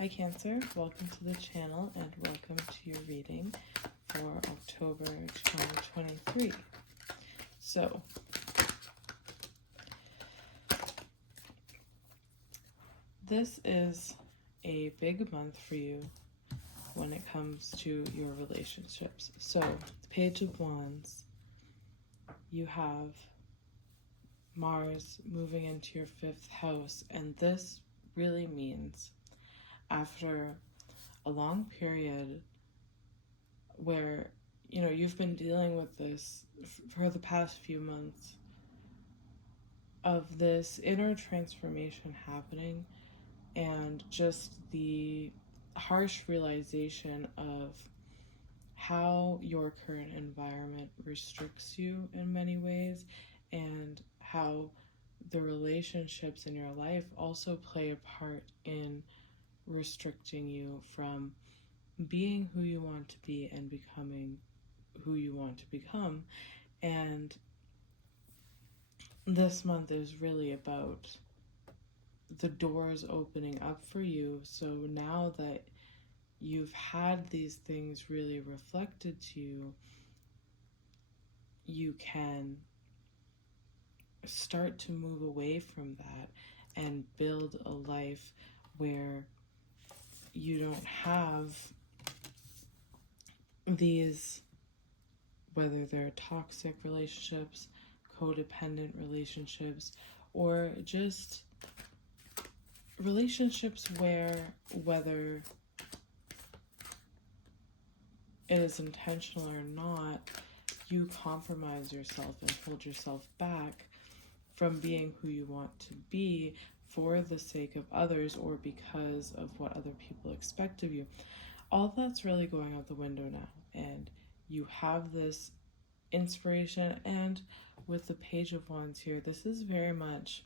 Hi Cancer, welcome to the channel and welcome to your reading for October 2023. So, this is a big month for you when it comes to your relationships. So, the Page of Wands, you have Mars moving into your 5th house, and this really means after a long period where you've been dealing with this for the past few months, of this inner transformation happening and just the harsh realization of how your current environment restricts you in many ways, and how the relationships in your life also play a part in restricting you from being who you want to be and becoming who you want to become. And this month is really about the doors opening up for you. So now that you've had these things really reflected to you, you can start to move away from that and build a life where you don't have these, whether they're toxic relationships, codependent relationships, or just relationships where, whether it is intentional or not, you compromise yourself and hold yourself back from being who you want to be for the sake of others or because of what other people expect of you. All that's really going out the window now, and you have this inspiration. And with the Page of Wands here, this is very much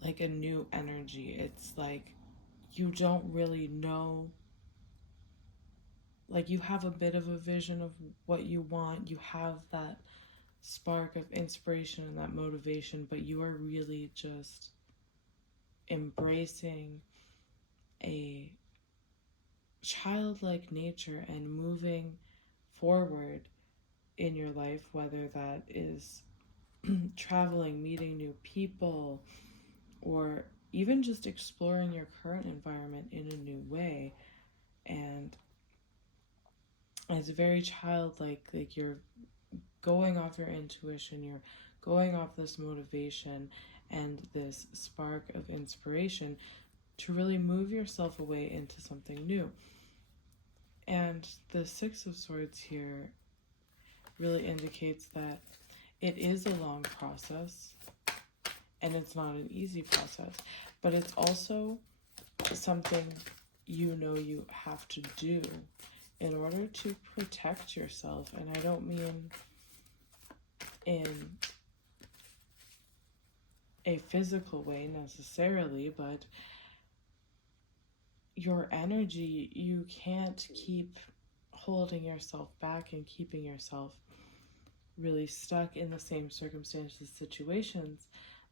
like a new energy. It's like you don't really know, like you have a bit of a vision of what you want, you have that spark of inspiration and that motivation, but you are really just embracing a childlike nature and moving forward in your life, whether that is traveling, meeting new people, or even just exploring your current environment in a new way. And it's very childlike, like you're going off your intuition, you're going off this motivation and this spark of inspiration to really move yourself away into something new. And the Six of Swords here really indicates that it is a long process and it's not an easy process, but it's also something you have to do in order to protect yourself. And I don't mean in a physical way necessarily, but your energy, you can't keep holding yourself back and keeping yourself really stuck in the same circumstances, situations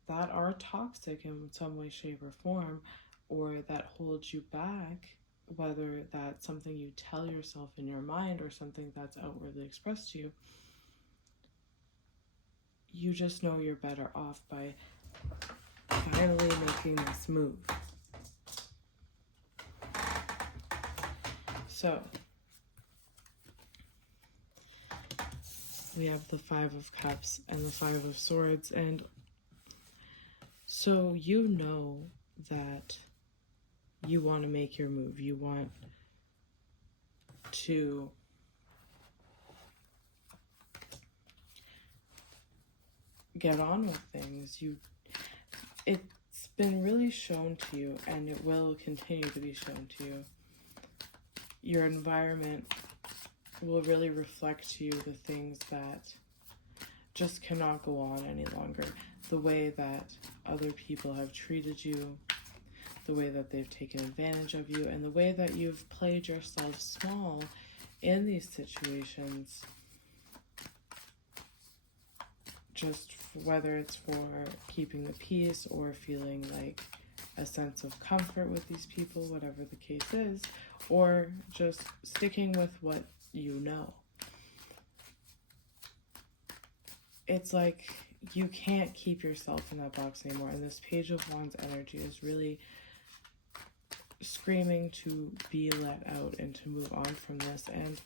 that are toxic in some way, shape, or form, or that hold you back, whether that's something you tell yourself in your mind or something that's outwardly expressed to you. You just know you're better off by finally making this move. So we have the Five of Cups and the Five of Swords, and so you know that you want to make your move. You want to get on with things. It's been really shown to you, and it will continue to be shown to you. Your environment will really reflect to you the things that just cannot go on any longer. The way that other people have treated you, the way that they've taken advantage of you, and the way that you've played yourself small in these situations, just whether it's for keeping the peace or feeling like a sense of comfort with these people, whatever the case is, or just sticking with what you know. It's like you can't keep yourself in that box anymore. And this Page of Wands energy is really screaming to be let out and to move on from this. And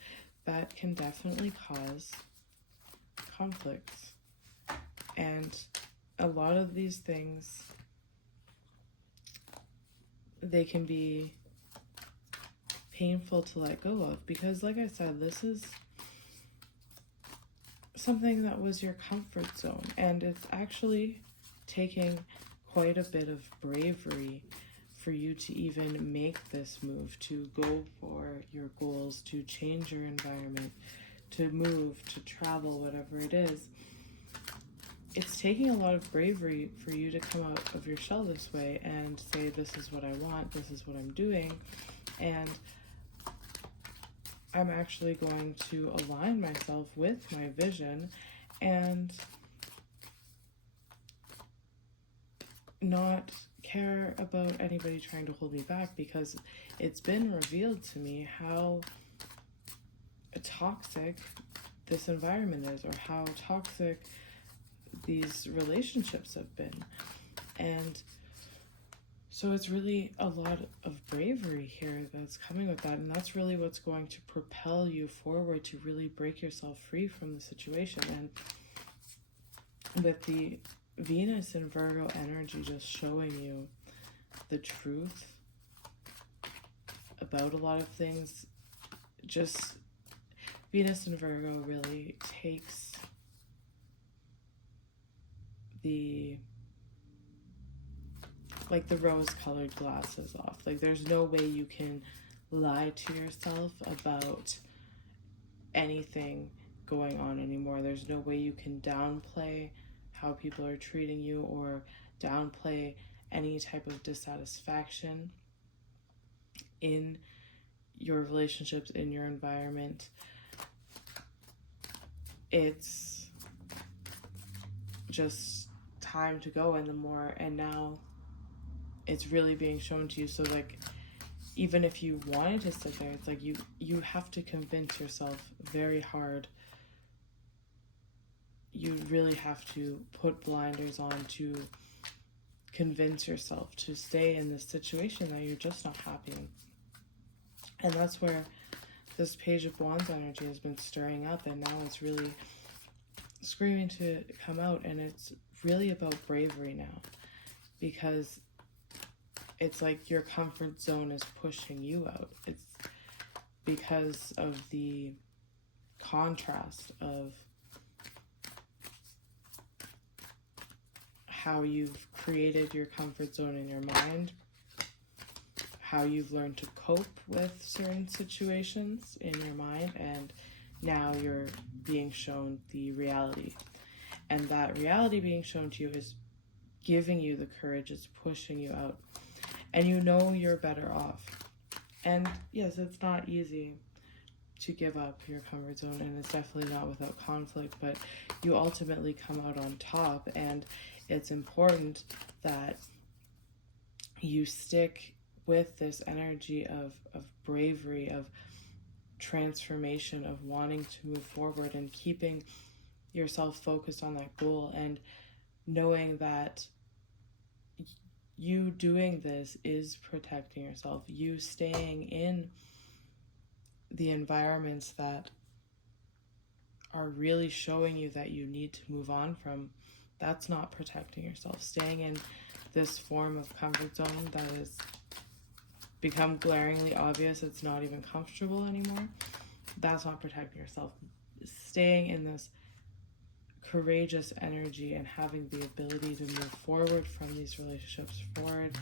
that can definitely cause conflicts. And a lot of these things, they can be painful to let go of, because like I said, this is something that was your comfort zone, and it's actually taking quite a bit of bravery for you to even make this move, to go for your goals, to change your environment, to move, to travel, whatever it is. It's taking a lot of bravery for you to come out of your shell this way and say, this is what I want, this is what I'm doing, and I'm actually going to align myself with my vision and not care about anybody trying to hold me back, because it's been revealed to me how toxic this environment is, or how toxic these relationships have been. And so it's really a lot of bravery here that's coming with that, and that's really what's going to propel you forward to really break yourself free from the situation. And with the Venus and Virgo energy just showing you the truth about a lot of things, just Venus and Virgo really takes the rose-colored glasses off. Like, there's no way you can lie to yourself about anything going on anymore. There's no way you can downplay how people are treating you, or downplay any type of dissatisfaction in your relationships, in your environment. It's just time to go, and now it's really being shown to you. So like, even if you wanted to sit there, it's like you have to convince yourself very hard. You really have to put blinders on to convince yourself to stay in this situation that you're just not happy in. And that's where this Page of Wands energy has been stirring up, and now it's really screaming to come out. And it's really about bravery now, because it's like your comfort zone is pushing you out. It's because of the contrast of how you've created your comfort zone in your mind, how you've learned to cope with certain situations in your mind, and now you're being shown the reality. And that reality being shown to you is giving you the courage, it's pushing you out. And you know you're better off. And yes, it's not easy to give up your comfort zone, and it's definitely not without conflict, but you ultimately come out on top. And it's important that you stick with this energy of bravery, of transformation, of wanting to move forward, and keeping yourself focused on that goal, and knowing that you doing this is protecting yourself. You staying in the environments that are really showing you that you need to move on from, that's not protecting yourself. Staying in this form of comfort zone that has become glaringly obvious, it's not even comfortable anymore, that's not protecting yourself. Staying in this courageous energy and having the ability to move forward from these relationships, forward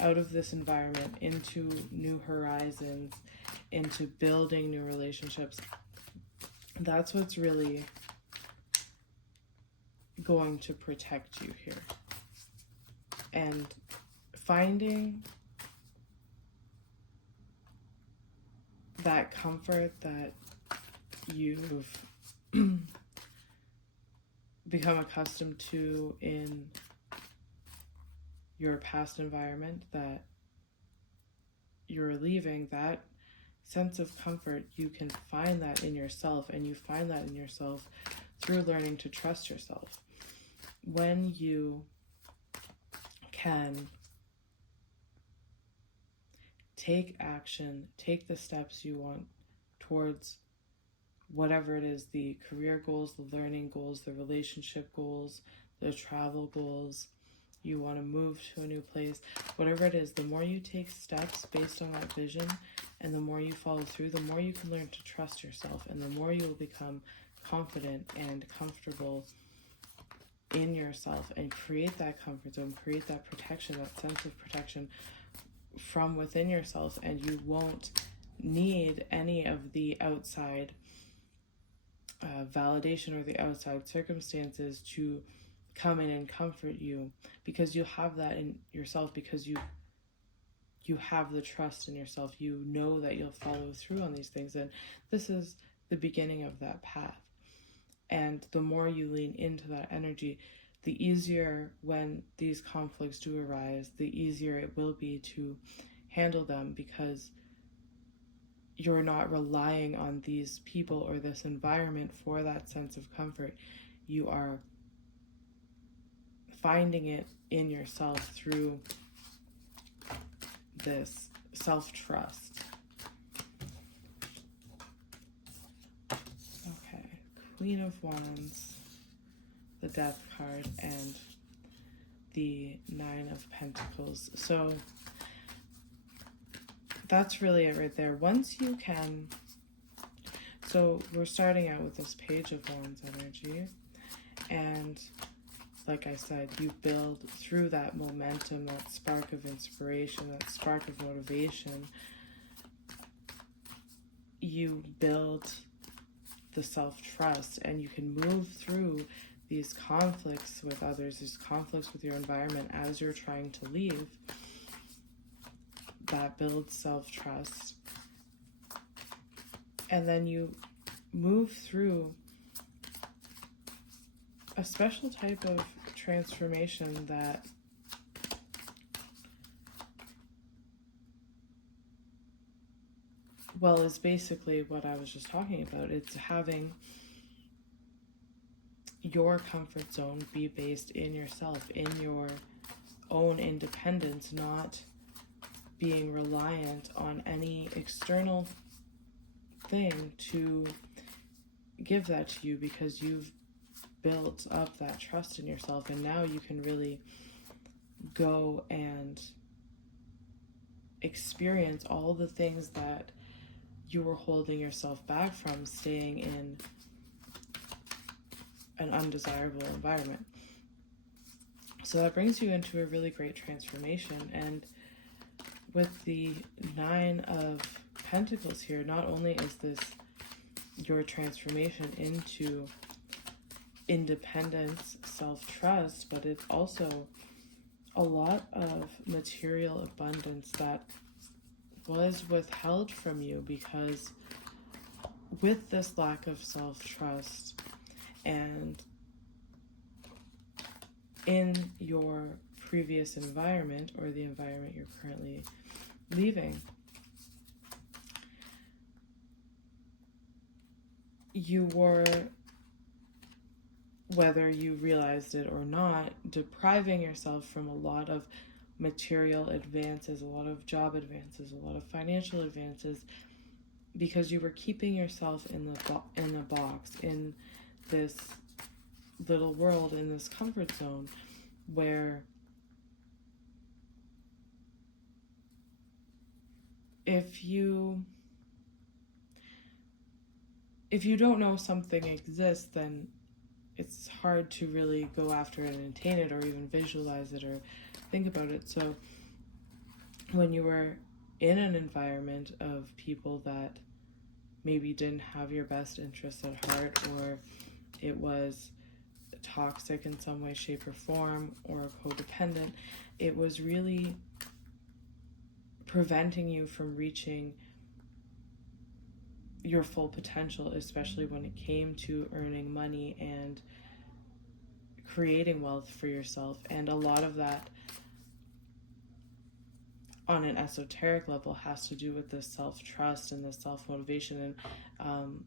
out of this environment, into new horizons, into building new relationships, that's what's really going to protect you here. And finding that comfort that you've become accustomed to in your past environment that you're leaving, that sense of comfort, you can find that in yourself, and you find that in yourself through learning to trust yourself. When you can take action, take the steps you want towards whatever it is, the career goals, the learning goals, the relationship goals, the travel goals, you want to move to a new place, whatever it is, the more you take steps based on that vision and the more you follow through, the more you can learn to trust yourself, and the more you will become confident and comfortable in yourself and create that comfort zone, create that protection, that sense of protection from within yourself, and you won't need any of the outside validation or the outside circumstances to come in and comfort you, because you have that in yourself, because you have the trust in yourself. You know that you'll follow through on these things, and this is the beginning of that path. And the more you lean into that energy, the easier, when these conflicts do arise, the easier it will be to handle them, because you're not relying on these people or this environment for that sense of comfort. You are finding it in yourself through this self-trust. Okay, Queen of Wands, the Death card, and the Nine of Pentacles. So that's really it right there. Once you can, so we're starting out with this Page of Wands energy, and like I said, you build through that momentum, that spark of inspiration, that spark of motivation. You build the self-trust, and you can move through these conflicts with others, these conflicts with your environment as you're trying to leave. That builds self-trust. And then you move through a special type of transformation that is basically what I was just talking about. It's having your comfort zone be based in yourself, in your own independence, not being reliant on any external thing to give that to you, because you've built up that trust in yourself, and now you can really go and experience all the things that you were holding yourself back from, staying in an undesirable environment. So that brings you into a really great transformation. And with the Nine of Pentacles here, not only is this your transformation into independence, self-trust, but it's also a lot of material abundance that was withheld from you, because with this lack of self-trust and in your previous environment, or the environment you're currently leaving, you were, whether you realized it or not, depriving yourself from a lot of material advances, a lot of job advances, a lot of financial advances, because you were keeping yourself in the box, in this little world, in this comfort zone, where if you don't know something exists, then it's hard to really go after it and attain it, or even visualize it or think about it. So when you were in an environment of people that maybe didn't have your best interests at heart, or it was toxic in some way, shape, or form, or codependent, it was really preventing you from reaching your full potential, especially when it came to earning money and creating wealth for yourself. And a lot of that on an esoteric level has to do with this self-trust and this self-motivation and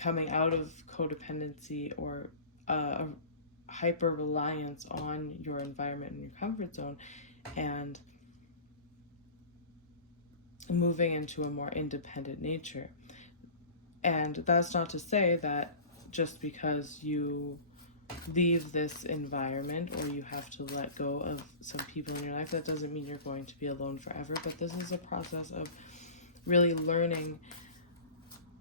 coming out of codependency or a hyper reliance on your environment and your comfort zone, and moving into a more independent nature. And that's not to say that just because you leave this environment or you have to let go of some people in your life, that doesn't mean you're going to be alone forever. But this is a process of really learning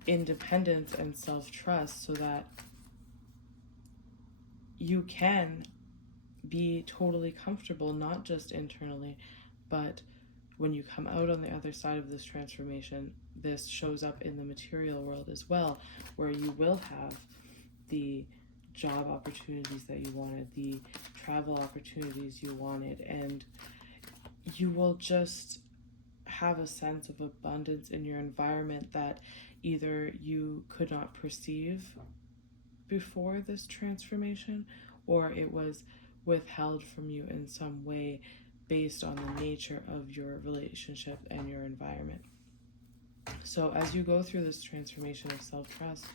independence and self-trust so that you can be totally comfortable, not just internally, but when you come out on the other side of this transformation, this shows up in the material world as well, where you will have the job opportunities that you wanted, the travel opportunities you wanted, and you will just have a sense of abundance in your environment that either you could not perceive before this transformation, or it was withheld from you in some way based on the nature of your relationship and your environment. So as you go through this transformation of self-trust,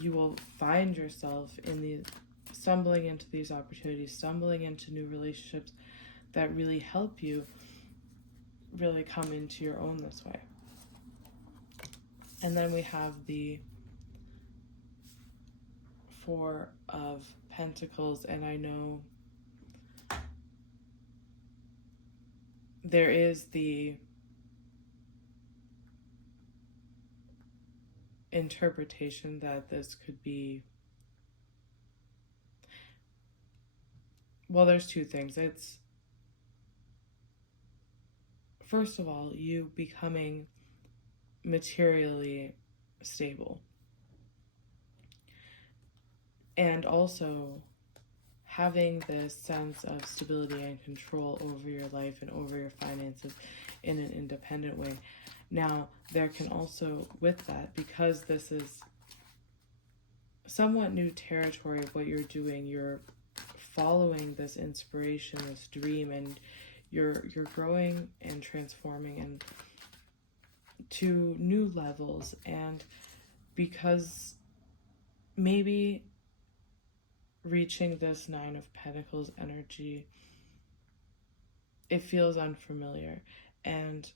you will find yourself stumbling into these opportunities, stumbling into new relationships that really help you really come into your own this way. And then we have the Four of Pentacles, and I know there is the interpretation that this could be, well, there's two things. It's, first of all, you becoming materially stable, and also having this sense of stability and control over your life and over your finances in an independent way. Now, there can also, with that, because this is somewhat new territory of what you're doing, you're following this inspiration, this dream, and you're growing and transforming and to new levels. And because maybe reaching this Nine of Pentacles energy, it feels unfamiliar, and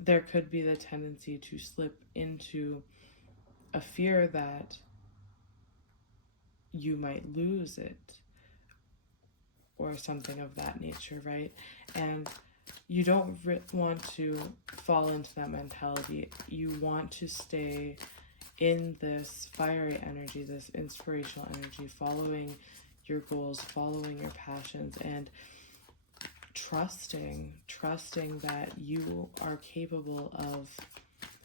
there could be the tendency to slip into a fear that you might lose it or something of that nature, right? And you don't want to fall into that mentality. You want to stay in this fiery energy, this inspirational energy, following your goals, following your passions, and trusting that you are capable of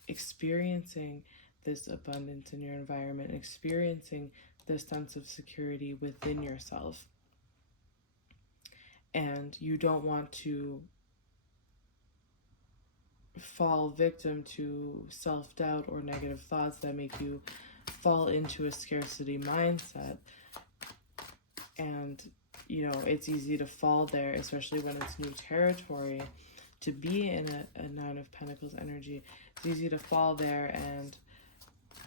experiencing this abundance in your environment, experiencing this sense of security within yourself. And you don't want to fall victim to self-doubt or negative thoughts that make you fall into a scarcity mindset. And it's easy to fall there, especially when it's new territory, to be in a Nine of Pentacles energy. It's easy to fall there and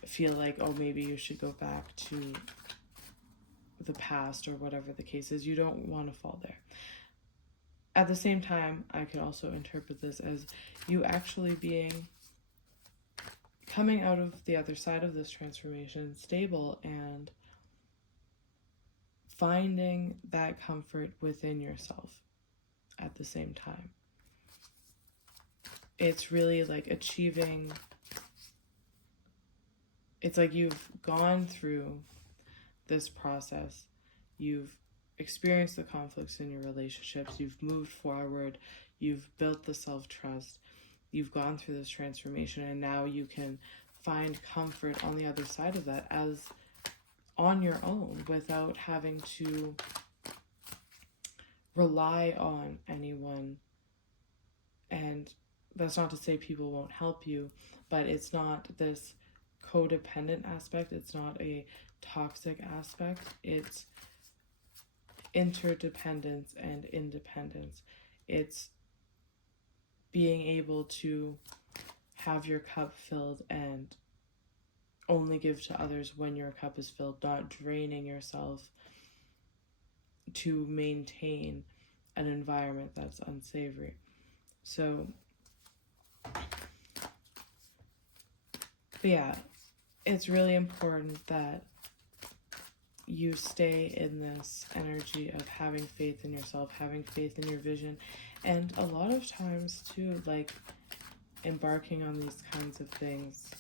feel like, oh, maybe you should go back to the past or whatever the case is. You don't want to fall there. At the same time, I could also interpret this as you actually coming out of the other side of this transformation stable and finding that comfort within yourself at the same time. It's really like achieving, it's like you've gone through this process, you've experienced the conflicts in your relationships, you've moved forward, you've built the self-trust, you've gone through this transformation, and now you can find comfort on the other side of that as on your own without having to rely on anyone. And that's not to say people won't help you, but it's not this codependent aspect, it's not a toxic aspect, it's interdependence and independence. It's being able to have your cup filled and only give to others when your cup is filled, not draining yourself to maintain an environment that's unsavory. So, but yeah, it's really important that you stay in this energy of having faith in yourself, having faith in your vision, and a lot of times too, like, embarking on these kinds of things,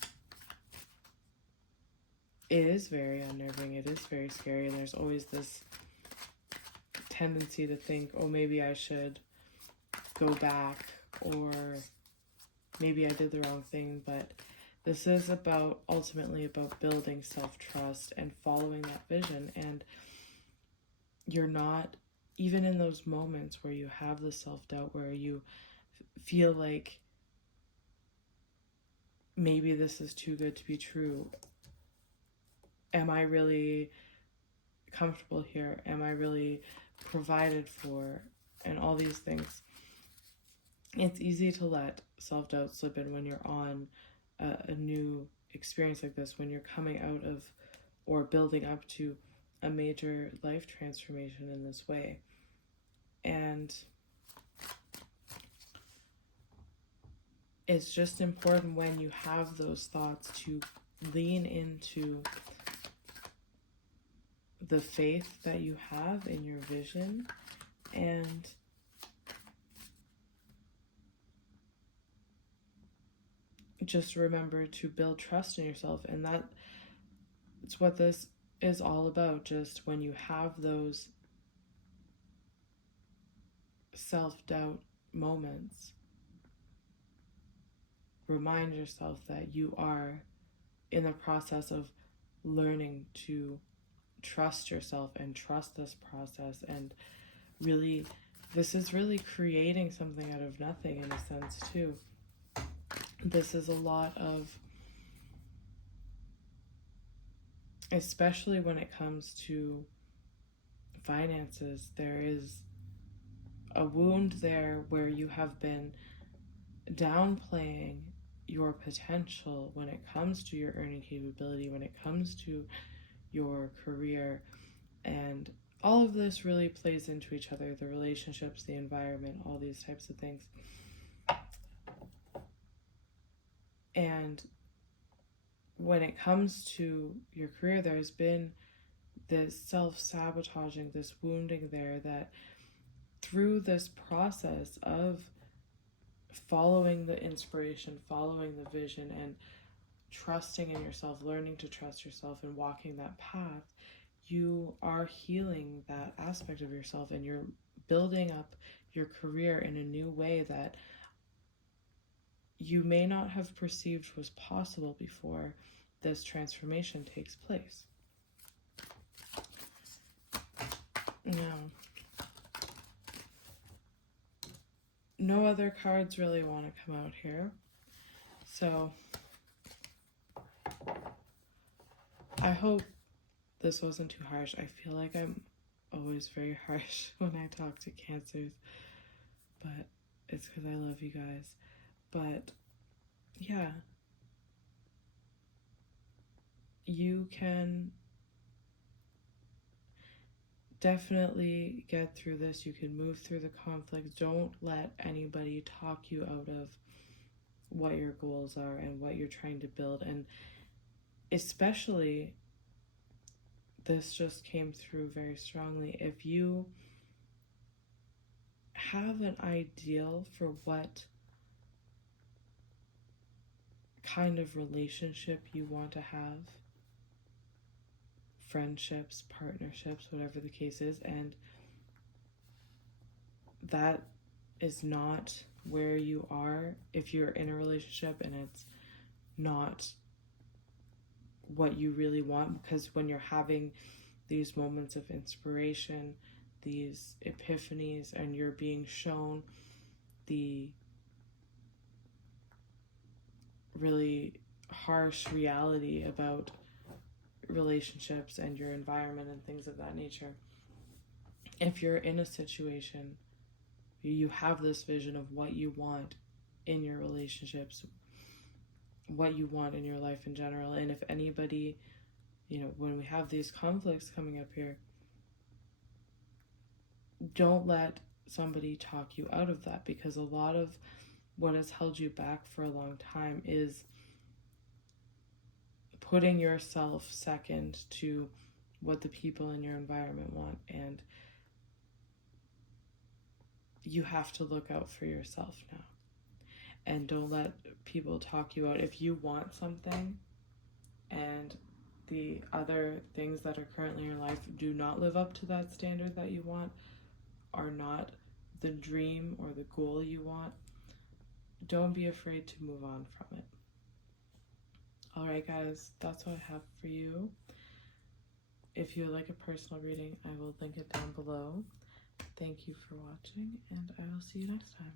it is very unnerving, it is very scary, and there's always this tendency to think, oh, maybe I should go back, or maybe I did the wrong thing. But this is ultimately about building self-trust and following that vision. And you're not, even in those moments where you have the self-doubt, where you feel like maybe this is too good to be true, am I really comfortable here? Am I really provided for? And all these things. It's easy to let self-doubt slip in when you're on a new experience like this, when you're coming out of or building up to a major life transformation in this way. And it's just important when you have those thoughts to lean into the faith that you have in your vision, and just remember to build trust in yourself. And it's what this is all about. Just when you have those self-doubt moments, remind yourself that you are in the process of learning to trust yourself and trust this process. And really, this is really creating something out of nothing in a sense too. This is a lot of, especially when it comes to finances, there is a wound there where you have been downplaying your potential when it comes to your earning capability, when it comes to your career. And all of this really plays into each other, the relationships, the environment, all these types of things. And when it comes to your career, there's been this self-sabotaging, this wounding there, that through this process of following the inspiration, following the vision, and trusting in yourself, learning to trust yourself and walking that path, you are healing that aspect of yourself, and you're building up your career in a new way that you may not have perceived was possible before this transformation takes place. Now, no other cards really want to come out here, so I hope this wasn't too harsh. I feel like I'm always very harsh when I talk to Cancers, but it's because I love you guys. But yeah, you can definitely get through this. You can move through the conflict. Don't let anybody talk you out of what your goals are and what you're trying to build. And especially, this just came through very strongly, if you have an ideal for what kind of relationship you want to have, friendships, partnerships, whatever the case is, and that is not where you are, if you're in a relationship and it's not what you really want, because when you're having these moments of inspiration, these epiphanies, and you're being shown the really harsh reality about relationships and your environment and things of that nature, if you're in a situation, you have this vision of what you want in your relationships, what you want in your life in general. And if anybody, when we have these conflicts coming up here, don't let somebody talk you out of that, because a lot of what has held you back for a long time is putting yourself second to what the people in your environment want. And you have to look out for yourself now. And don't let people talk you out. If you want something and the other things that are currently in your life do not live up to that standard that you want, are not the dream or the goal you want, don't be afraid to move on from it. Alright guys, that's what I have for you. If you would like a personal reading, I will link it down below. Thank you for watching, and I will see you next time.